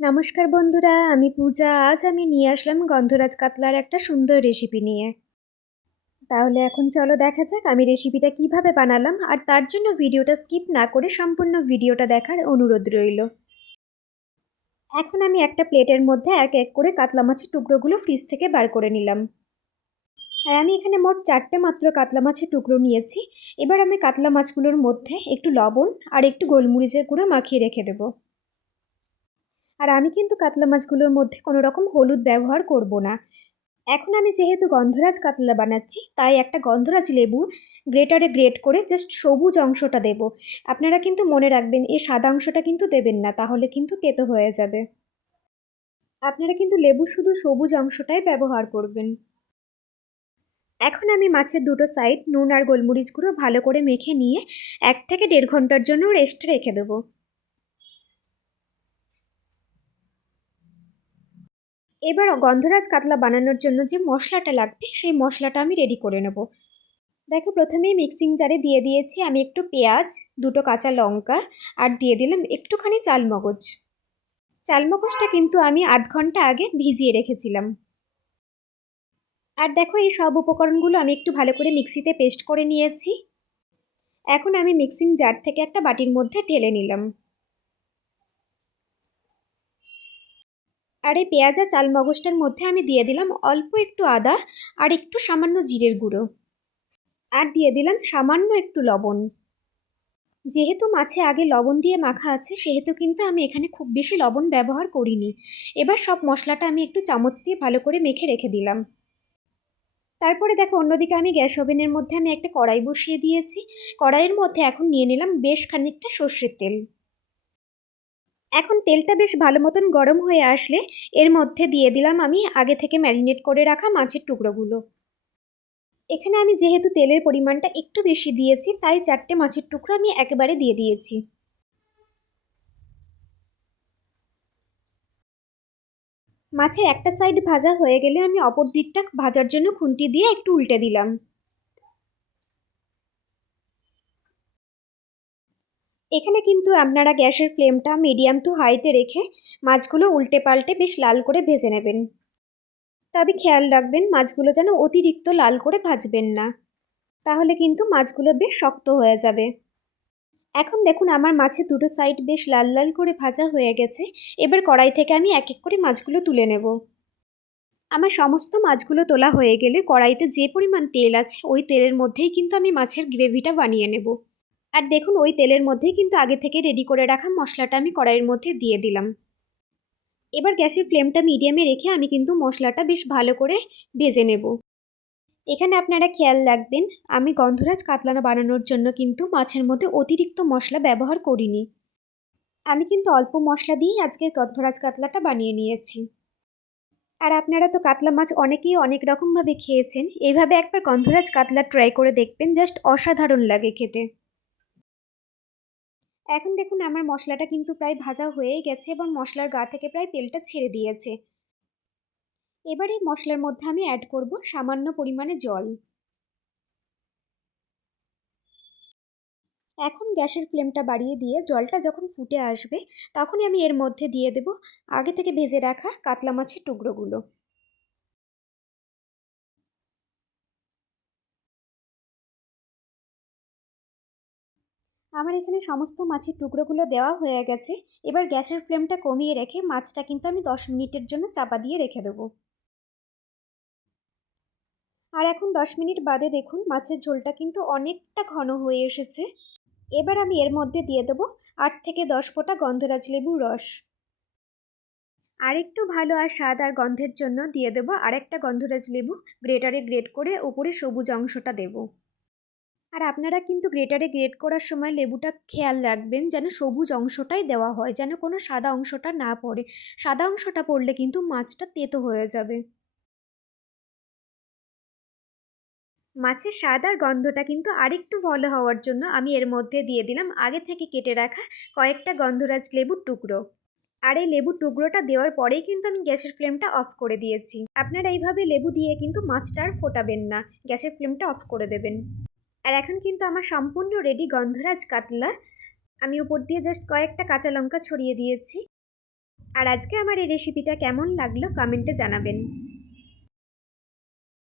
নমস্কার বন্ধুরা, আমি পূজা। আজ আমি নিয়ে আসলাম গন্ধরাজ কাতলার একটা সুন্দর রেসিপি নিয়ে। তাহলে এখন চলো দেখা যাক আমি রেসিপিটা কিভাবে বানালাম, আর তার জন্য ভিডিওটা স্কিপ না করে সম্পূর্ণ ভিডিওটা দেখার অনুরোধ রইল। এখন আমি একটা প্লেটের মধ্যে এক এক করে কাতলা মাছের টুকরোগুলো ফ্রিজ থেকে বার করে নিলাম। আর আমি এখানে মোট 4টে মাত্র কাতলা মাছের টুকরো নিয়েছি। এবার আমি কাতলা মাছগুলোর মধ্যে একটু লবণ আর একটু গোলমরিচের গুঁড়ো মাখিয়ে রেখে দেবো। আর আমি কিন্তু কাতলা মাছগুলোর মধ্যে কোনো রকম হলুদ ব্যবহার করব না। এখন আমি যেহেতু গন্ধরাজ কাতলা বানাচ্ছি, তাই একটা গন্ধরাজ লেবু গ্রেটারে গ্রেট করে জাস্ট সবুজ অংশটা দেব। আপনারা কিন্তু মনে রাখবেন, এই সাদা অংশটা কিন্তু দেবেন না, তাহলে কিন্তু তেতো হয়ে যাবে। আপনারা কিন্তু লেবু শুধু সবুজ অংশটাই ব্যবহার করবেন। এখন আমি মাছের দুটো সাইড নুন আর গোলমরিচ গুঁড়ো ভালো করে মেখে নিয়ে 1 থেকে 1.5 ঘন্টার জন্য রেস্টে রেখে দেবো। এবার গন্ধরাজ কাতলা বানানোর জন্য যে মশলাটা লাগবে, সেই মশলাটা আমি রেডি করে নেব। দেখো, প্রথমেই মিক্সিং জারে দিয়ে দিয়েছি আমি একটু পেঁয়াজ, দুটো কাঁচা লঙ্কা, আর দিয়ে দিলাম একটুখানি চালমগজ। চালমগজটা কিন্তু আমি আধ ঘন্টা আগে ভিজিয়ে রেখেছিলাম। আর দেখো, এই সব উপকরণগুলো আমি একটু ভালো করে মিক্সিতে পেস্ট করে নিয়েছি। এখন আমি মিক্সিং জার থেকে একটা বাটির মধ্যে ঢেলে নিলাম। আর এই পেঁয়াজ আর চালমগজটার মধ্যে আমি দিয়ে দিলাম অল্প একটু আদা আর একটু সামান্য জিরের গুঁড়ো, আর দিয়ে দিলাম সামান্য একটু লবণ। যেহেতু মাছে আগে লবণ দিয়ে মাখা আছে, সেহেতু কিন্তু আমি এখানে খুব বেশি লবণ ব্যবহার করিনি। এবার সব মশলাটা আমি একটু চামচ দিয়ে ভালো করে মেখে রেখে দিলাম। তারপরে দেখো, অন্যদিকে আমি গ্যাস ওভেনের মধ্যে আমি একটা কড়াই বসিয়ে দিয়েছি। কড়াইয়ের মধ্যে এখন নিয়ে নিলাম বেশ খানিকটা সর্ষের তেল। এখন তেলটা বেশ ভালো মতন গরম হয়ে আসলে এর মধ্যে দিয়ে দিলাম আমি আগে থেকে ম্যারিনেট করে রাখা মাছের টুকরোগুলো। এখানে আমি যেহেতু তেলের পরিমাণটা একটু বেশি দিয়েছি, তাই 4টে মাছের টুকরো আমি একেবারে দিয়ে দিয়েছি। মাছের একটা সাইড ভাজা হয়ে গেলে আমি অপর দিকটা ভাজার জন্য খুন্তি দিয়ে একটু উল্টে দিলাম। এখানে কিন্তু আপনারা গ্যাসের ফ্লেমটা মিডিয়াম টু হাইতে রেখে মাছগুলো উল্টে পাল্টে বেশ লাল করে ভেজে নেবেন। তবে খেয়াল রাখবেন, মাছগুলো যেন অতিরিক্ত লাল করে ভাজবেন না, তাহলে কিন্তু মাছগুলো বেশ শক্ত হয়ে যাবে। এখন দেখুন, আমার মাছের দুটো সাইড বেশ লাল লাল করে ভাজা হয়ে গেছে। এবার কড়াই থেকে আমি এক এক করে মাছগুলো তুলে নেব। আমার সমস্ত মাছগুলো তোলা হয়ে গেলে কড়াইতে যে পরিমাণ তেল আছে, ওই তেলের মধ্যেই কিন্তু আমি মাছের গ্রেভিটা বানিয়ে নেব। আর দেখুন, ওই তেলের মধ্যেই কিন্তু আগে থেকে রেডি করে রাখা মশলাটা আমি কড়াইয়ের মধ্যে দিয়ে দিলাম। এবার গ্যাসের ফ্লেমটা মিডিয়ামে রেখে আমি কিন্তু মশলাটা বেশ ভালো করে ভেজে নেব। এখানে আপনারা খেয়াল রাখবেন, আমি গন্ধরাজ কাতলা বানানোর জন্য কিন্তু মাছের মধ্যে অতিরিক্ত মশলা ব্যবহার করিনি। আমি কিন্তু অল্প মশলা দিয়েই আজকের গন্ধরাজ কাতলাটা বানিয়ে নিয়েছি। আর আপনারা তো কাতলা মাছ অনেকেই অনেক রকমভাবে খেয়েছেন, এইভাবে একবার গন্ধরাজ কাতলা ট্রাই করে দেখবেন, জাস্ট অসাধারণ লাগে খেতে। এখন দেখুন, আমার মশলাটা কিন্তু প্রায় ভাজা হয়েই গেছে এবং মশলার গা থেকে প্রায় তেলটা ছেড়ে দিয়েছে। এবার এই মশলার মধ্যে আমি অ্যাড করব সামান্য পরিমাণে জল। এখন গ্যাসের ফ্লেমটা বাড়িয়ে দিয়ে জলটা যখন ফুটে আসবে, তখনই আমি এর মধ্যে দিয়ে দেব আগে থেকে ভেজে রাখা কাতলা মাছের টুকরোগুলো। আমার এখানে সমস্ত মাছের টুকরোগুলো দেওয়া হয়ে গেছে। এবার গ্যাসের ফ্লেমটা কমিয়ে রেখে মাছটা কিন্তু আমি 10 মিনিটের জন্য চাপা দিয়ে রেখে দেবো। আর এখন 10 মিনিট বাদে দেখুন, মাছের ঝোলটা কিন্তু অনেকটা ঘন হয়ে এসেছে। এবার আমি এর মধ্যে দিয়ে দেবো 8 থেকে 10 ফোঁটা গন্ধরাজ লেবুর রস। আর একটু ভালো আর স্বাদ আর গন্ধের জন্য দিয়ে দেবো আরেকটা গন্ধরাজ লেবু গ্রেটারে গ্রেট করে উপরে সবুজ অংশটা দেব। আর আপনারা কিন্তু গ্রেটারে গ্রেট করার সময় লেবুটা খেয়াল রাখবেন যেন সবুজ অংশটাই দেওয়া হয়, যেন কোনো সাদা অংশটা না পড়ে। সাদা অংশটা পড়লে কিন্তু মাছটা তেতো হয়ে যাবে। মাছের স্বাদ আর গন্ধটা কিন্তু আরেকটু ভালো হওয়ার জন্য আমি এর মধ্যে দিয়ে দিলাম আগে থেকে কেটে রাখা কয়েকটা গন্ধরাজ লেবুর টুকরো। আর এই লেবুর টুকরোটা দেওয়ার পরেই কিন্তু আমি গ্যাসের ফ্লেমটা অফ করে দিয়েছি। আপনারা এইভাবে লেবু দিয়ে কিন্তু মাছটা আর ফোটাবেন না, গ্যাসের ফ্লেমটা অফ করে দেবেন। আর এখন কিন্তু আমার সম্পূর্ণ রেডি গন্ধরাজ কাতলা। আমি উপর দিয়ে জাস্ট কয়েকটা কাঁচা লঙ্কা ছড়িয়ে দিয়েছি। আর আজকে আমার এই রেসিপিটা কেমন লাগলো কমেন্টে জানাবেন।